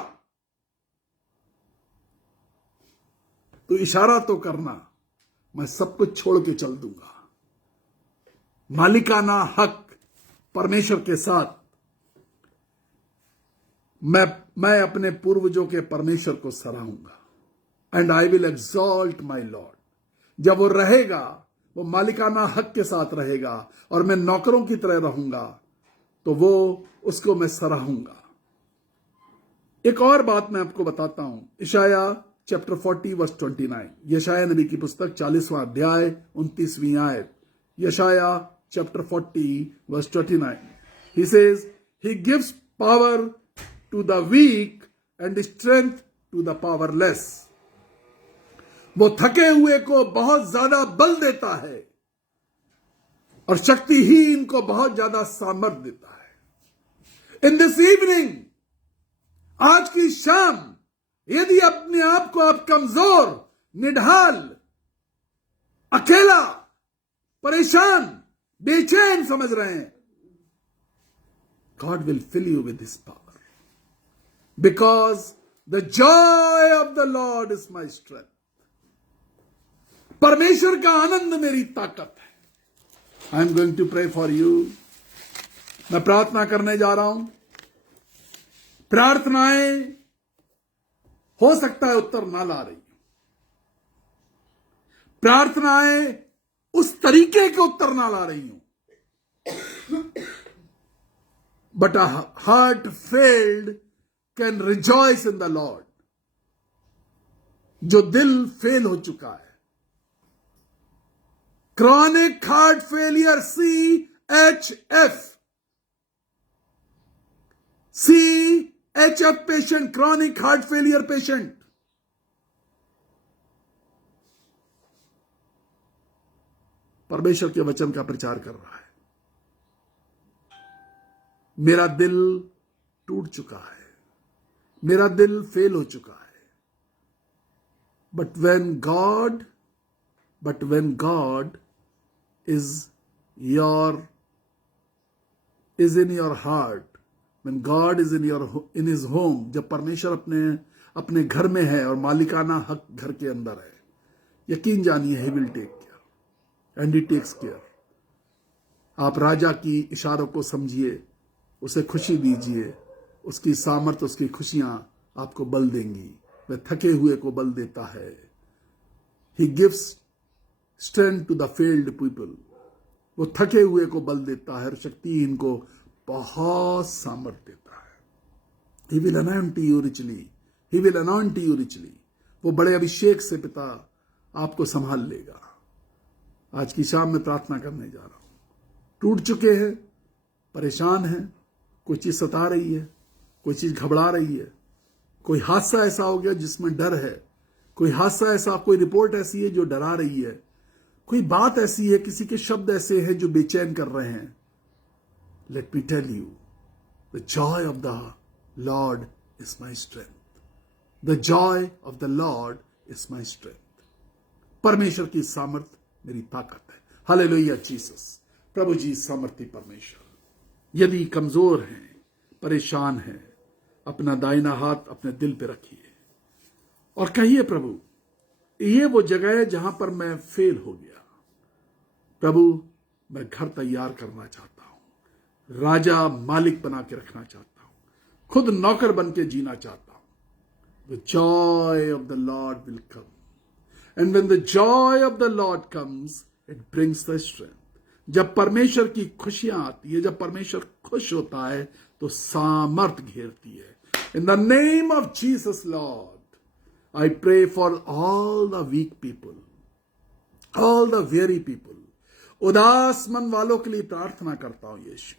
तू इशारा तो करना, मैं सब कुछ छोड़ के चल दूंगा। मालिकाना हक परमेश्वर के साथ मैं अपने पूर्वजों के परमेश्वर को सराहूंगा। And I will exalt my Lord. जब वो रहेगा, वो मालिकाना हक के साथ रहेगा और मैं नौकरों की तरह रहूंगा, तो वो उसको मैं सराहूंगा। एक और बात मैं आपको बताता हूं। यशाया चैप्टर 40 वर्स 29, यशाया नबी की पुस्तक 40वां अध्याय 29वीं आयत। यशाया chapter 40 verse 29, he says, he gives power to the weak and strength to the powerless. वो थके हुए को बहुत ज्यादा बल देता है और शक्तिहीन को बहुत ज्यादा सामर्थ देता है। इन दिस इवनिंग, आज की शाम, यदि अपने आप को आप कमजोर, निढाल, अकेला, परेशान, बेचैन समझ रहे हैं, God will fill you with His power. Because the joy of the Lord is my strength. परमेश्वर का आनंद मेरी ताकत है। I am going to pray for you. मैं प्रार्थना करने जा रहा हूं। प्रार्थनाएं हो सकता है उत्तर ना ला रही, प्रार्थनाएं उस तरीके के उत्तर ना ला रही हूं, but a heart failed can rejoice in the Lord. जो दिल फेल हो चुका है, chronic heart failure, CHF patient, chronic heart failure patient, परमेश्वर के वचन का प्रचार कर रहा है। मेरा दिल टूट चुका है, मेरा दिल फेल हो चुका है, but when God is in your heart, when God is in his home, जब परमेश्वर अपने घर में है और मालिकाना हक घर के अंदर है, यकीन जानिए he will take care and he takes care। आप राजा की इशारों को समझिए, उसे खुशी दीजिए, उसकी सामर्थ, उसकी खुशियां आपको बल देंगी। वह थके हुए को बल देता है। He gives strength to the failed people। वो थके हुए को बल देता है और शक्तिहीन को बहुत सामर्थ देता है। He will anoint you richly, he will anoint you richly। वो बड़े अभिषेक से पिता आपको संभाल लेगा। आज की शाम में प्रार्थना करने जा रहा हूं। टूट चुके हैं, परेशान हैं, कोई चीज सता रही है, कोई चीज घबरा रही है, कोई हादसा ऐसा हो गया जिसमें डर है, कोई हादसा ऐसा, कोई रिपोर्ट ऐसी है जो डरा रही है, कोई बात ऐसी है, किसी के शब्द ऐसे हैं जो बेचैन कर रहे हैं। Let me tell you, the joy of the Lord is my strength. The joy of the Lord is my strength. परमेश्वर की सामर्थ मेरी ताकत है। Hallelujah Jesus. प्रभु जी सामर्थी परमेश्वर, यदि कमजोर हैं, परेशान हैं, अपना दाहिना हाथ अपने दिल पे रखिए और कहिए, प्रभु ये वो जगह है जहां पर मैं फेल हो गया। प्रभु मैं घर तैयार करना चाहता हूं, राजा मालिक बना के रखना चाहता हूं, खुद नौकर बन के जीना चाहता हूं। The joy of the Lord will come and when the joy of the Lord comes it brings the strength. जब परमेश्वर की खुशियां आती है, जब परमेश्वर खुश होता है, तो सामर्थ घेरती है। इन the name of Jesus Lord, I pray for all the weak people, all the weary people। उदास मन वालों के लिए प्रार्थना करता हूं यीशु।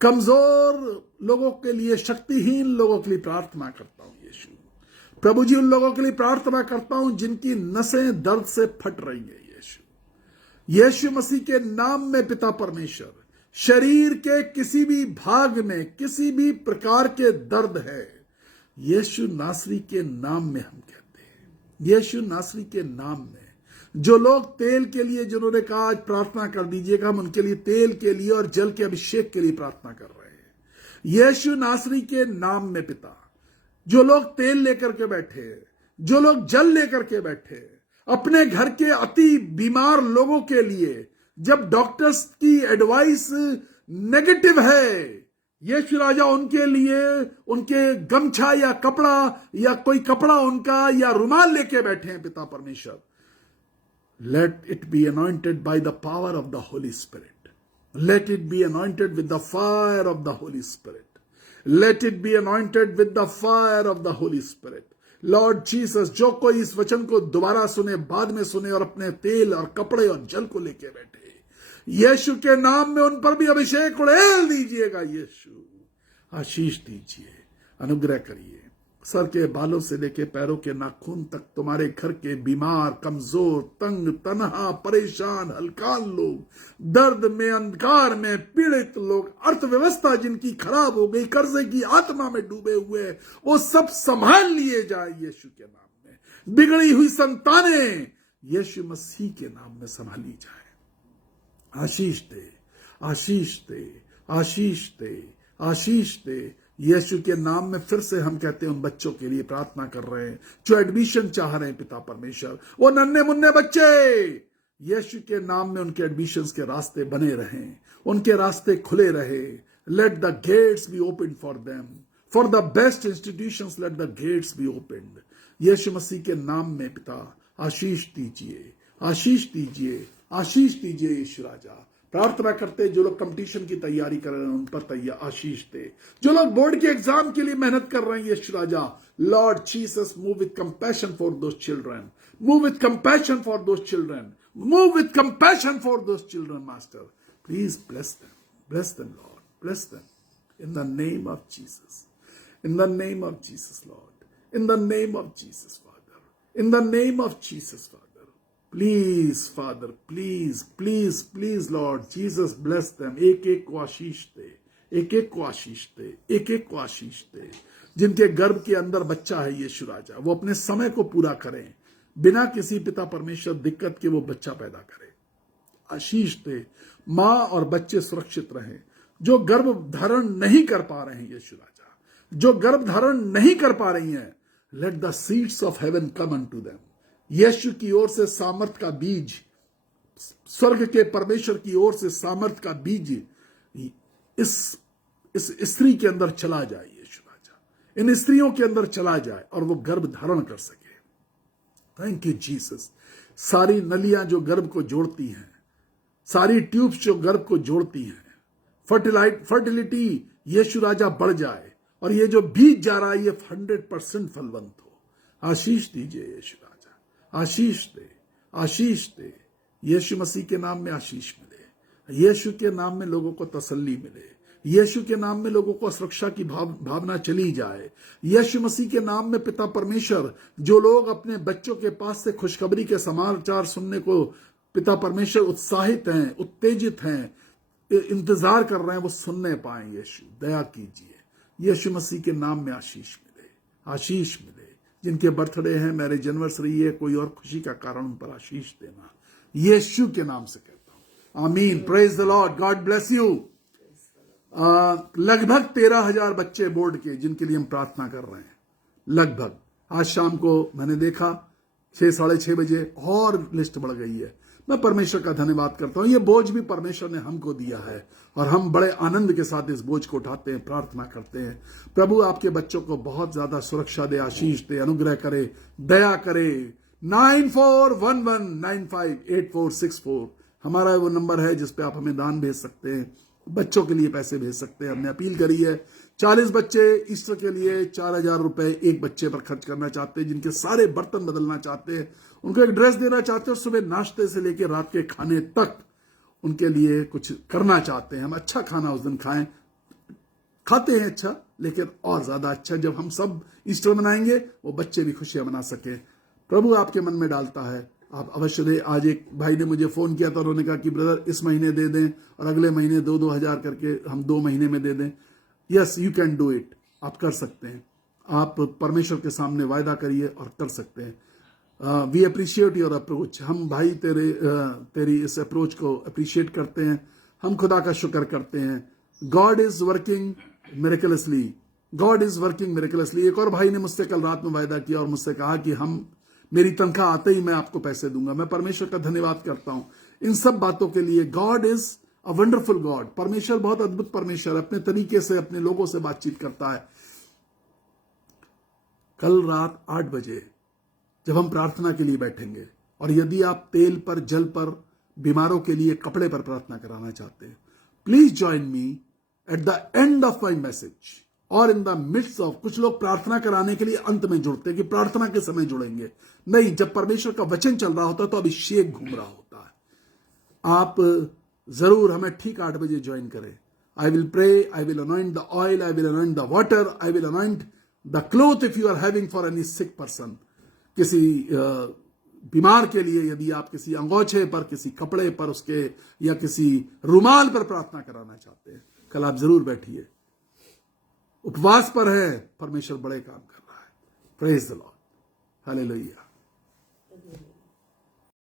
कमजोर लोगों के लिए, शक्तिहीन लोगों के लिए प्रार्थना करता हूं यीशु। प्रभु जी, उन लोगों के लिए प्रार्थना करता हूं जिनकी नसें दर्द से फट रही है यीशु। यीशु मसीह के नाम में पिता परमेश्वर, शरीर के किसी भी भाग में किसी भी प्रकार के दर्द है, यीशु नासरी के नाम में हम कहते हैं, यीशु नासरी के नाम में जो लोग तेल के लिए, जिन्होंने कहा आज प्रार्थना कर दीजिएगा, हम उनके लिए तेल के लिए और जल के अभिषेक के लिए प्रार्थना कर रहे हैं यीशु नासरी के नाम में। पिता, जो लोग तेल लेकर के बैठे, जो लोग जल लेकर के बैठे अपने घर के अति बीमार लोगों के लिए, जब डॉक्टर्स की एडवाइस नेगेटिव है, यीशु राजा उनके लिए उनके गमछा या कपड़ा या कोई कपड़ा उनका या रुमाल लेके बैठे हैं। पिता परमेश्वर, let it be anointed by the power of the Holy Spirit. Let it be anointed with the fire of the Holy Spirit. Let it be anointed with the fire of the Holy Spirit. Lord Jesus, जो कोई इस वचन को दोबारा सुने, बाद में सुने और अपने तेल और कपड़े और जल को लेके बैठे, यीशु के नाम में उन पर भी अभिषेक उड़ेल दीजिएगा। यीशु, आशीष दीजिए, अनुग्रह करिए। सर के बालों से लेके पैरों के नाखून तक तुम्हारे घर के बीमार, कमजोर, तंग, तनहा, परेशान, हलकान लोग, दर्द में, अंधकार में पीड़ित लोग, अर्थव्यवस्था जिनकी खराब हो गई, कर्जे की आत्मा में डूबे हुए, वो सब संभाल लिए जाए यीशु के नाम में। बिगड़ी हुई संतानें यीशु मसीह के नाम में संभाली जाए। आशीष दे, आशीष दे, आशीष दे, आशीष दे। यीशु के नाम में फिर से हम कहते हैं, उन बच्चों के लिए प्रार्थना कर रहे हैं जो एडमिशन चाह रहे हैं। पिता परमेश्वर, वो नन्हे मुन्ने बच्चे, यीशु के नाम में उनके एडमिशंस के रास्ते बने रहें, उनके रास्ते खुले रहे। Let the gates be open for them, for the best institutions let the gates be open. Yeshu मसीह के नाम में पिता आशीष दीजिए, आशीष दीजिए, आशीष दीजिए। यीशु राजा, प्रार्थना करते जो लोग कंपटीशन की तैयारी कर रहे हैं उन पर तैयार आशीष दे। जो लोग बोर्ड के एग्जाम के लिए मेहनत कर रहे हैं, यीशु राजा, Lord Jesus, move with compassion for those children, move with compassion for those children, move with compassion for those children. Master, please bless them Lord, bless them in the name of Jesus, in the name of Jesus Lord, in the name of Jesus Father, in the name of Jesus Father. Please Father, please please please Lord Jesus, bless them. एक एक को आशीष दे, एक एक को आशीष दे, एक एक को आशीष दे। जिनके गर्भ के अंदर बच्चा है यीशु राजा, वो अपने समय को पूरा करें, बिना किसी पिता परमेश्वर दिक्कत के वो बच्चा पैदा करे। आशीष दे, मां और बच्चे सुरक्षित रहें। जो गर्भ धारण नहीं कर पा रहे हैं यीशु राजा, जो गर्भ धारण नहीं कर पा रही हैं, let the seeds of heaven come unto them. Yeshu की ओर से सामर्थ का बीज, स्वर्ग के परमेश्वर की ओर से सामर्थ का बीज इस स्त्री के अंदर चला जाए यीशु राजा, इन स्त्रियों के अंदर चला जाए और वो गर्भ धारण कर सके। Thank you Jesus. सारी नलियां जो गर्भ को जोड़ती हैं, सारी ट्यूब्स जो गर्भ को जोड़ती हैं, फर्टिलिटी यीशु राजा बढ़ जाए और ये जो बीज जा रहा है ये 100% फलवंत हो। आशीष दीजिए यीशु राजा, आशीष दे, आशीष दे। यीशु मसीह के नाम में आशीष मिले, यीशु के नाम में लोगों को तसल्ली मिले, यीशु के नाम में लोगों को सुरक्षा की भावना चली जाए। यीशु मसीह के नाम में पिता परमेश्वर, जो लोग अपने बच्चों के पास से खुशखबरी के समाचार सुनने को पिता परमेश्वर उत्साहित हैं, उत्तेजित हैं, इंतजार कर रहे हैं, वो सुनने पाए। यीशु दया कीजिए, यीशु मसीह के नाम में आशीष मिले, आशीष मिले। जिनके बर्थडे हैं, मैरिज एनिवर्सरी है, कोई और खुशी का कारण, उन पर आशीष देना यीशु के नाम से कहता हूं, आमीन। Praise the Lord, God bless you. लगभग 13,000 बच्चे बोर्ड के जिनके लिए हम प्रार्थना कर रहे हैं, लगभग। आज शाम को मैंने देखा 6, साढ़े 6 बजे और लिस्ट बढ़ गई है। मैं परमेश्वर का धन्यवाद करता हूं। ये बोझ भी परमेश्वर ने हमको दिया है और हम बड़े आनंद के साथ इस बोझ को उठाते हैं, प्रार्थना करते हैं। प्रभु आपके बच्चों को बहुत ज्यादा सुरक्षा दे, आशीष दे, अनुग्रह करे, दया करे। 9411958464 हमारा वो नंबर है जिस पे आप हमें दान भेज सकते हैं, बच्चों के लिए पैसे भेज सकते हैं। हमने अपील करी है 40 बच्चे ईस्टर के लिए 4,000 रुपए एक बच्चे पर खर्च करना चाहते हैं, जिनके सारे बर्तन बदलना चाहते हैं, उनको एक ड्रेस देना चाहते हैं, सुबह नाश्ते से लेकर रात के खाने तक उनके लिए कुछ करना चाहते हैं। हम अच्छा खाना उस दिन खाएं, खाते हैं अच्छा, लेकिन और ज्यादा अच्छा जब हम सब ईस्टर मनाएंगे, वो बच्चे भी खुशियां मना सके। प्रभु आपके मन में डालता है, आप अवश्य दे। आज एक भाई ने मुझे फोन किया था, उन्होंने कहा कि ब्रदर इस महीने दे दें और अगले महीने 2-2 हजार करके हम 2 महीने में दे दें। Yes, you can do it, आप कर सकते हैं। आप परमेश्वर के सामने वायदा करिए और कर सकते हैं। We appreciate your approach. हम भाई तेरी इस अप्रोच को अप्रिशिएट करते हैं, हम खुदा का शुक्र करते हैं। God is working miraculously, God is working miraculously. एक और भाई ने मुझसे कल रात में वायदा किया और मुझसे कहा कि मेरी तनख्वाह आते ही मैं आपको पैसे दूंगा। मैं परमेश्वर का धन्यवाद करता हूं इन सब बातों के लिए। God is a wonderful God. परमेश्वर बहुत अद्भुत परमेश्वर, अपने तरीके से अपने लोगों से बातचीत करता है। कल रात 8 बजे जब हम प्रार्थना के लिए बैठेंगे, और यदि आप तेल पर, जल पर, बीमारों के लिए कपड़े पर प्रार्थना कराना चाहते हैं, please join me at the end of my message और इन द मिड्स ऑफ। कुछ लोग प्रार्थना कराने के लिए अंत में जुड़ते हैं कि प्रार्थना के समय जुड़ेंगे। नहीं, जब परमेश्वर का वचन चल रहा होता है तो अभिषेक घूम रहा होता है। आप जरूर हमें ठीक 8 बजे ज्वाइन करें। I will pray, I will anoint the oil, I will anoint the water, I will anoint the cloth if you are having for any sick person. किसी बीमार के लिए यदि आप किसी अंगोछे पर, किसी कपड़े पर उसके, या किसी रुमाल पर प्रार्थना कराना चाहते हैं, कल आप जरूर बैठिए। उपवास पर है, परमेश्वर बड़े काम कर रहा है। Praise the Lord, hallelujah.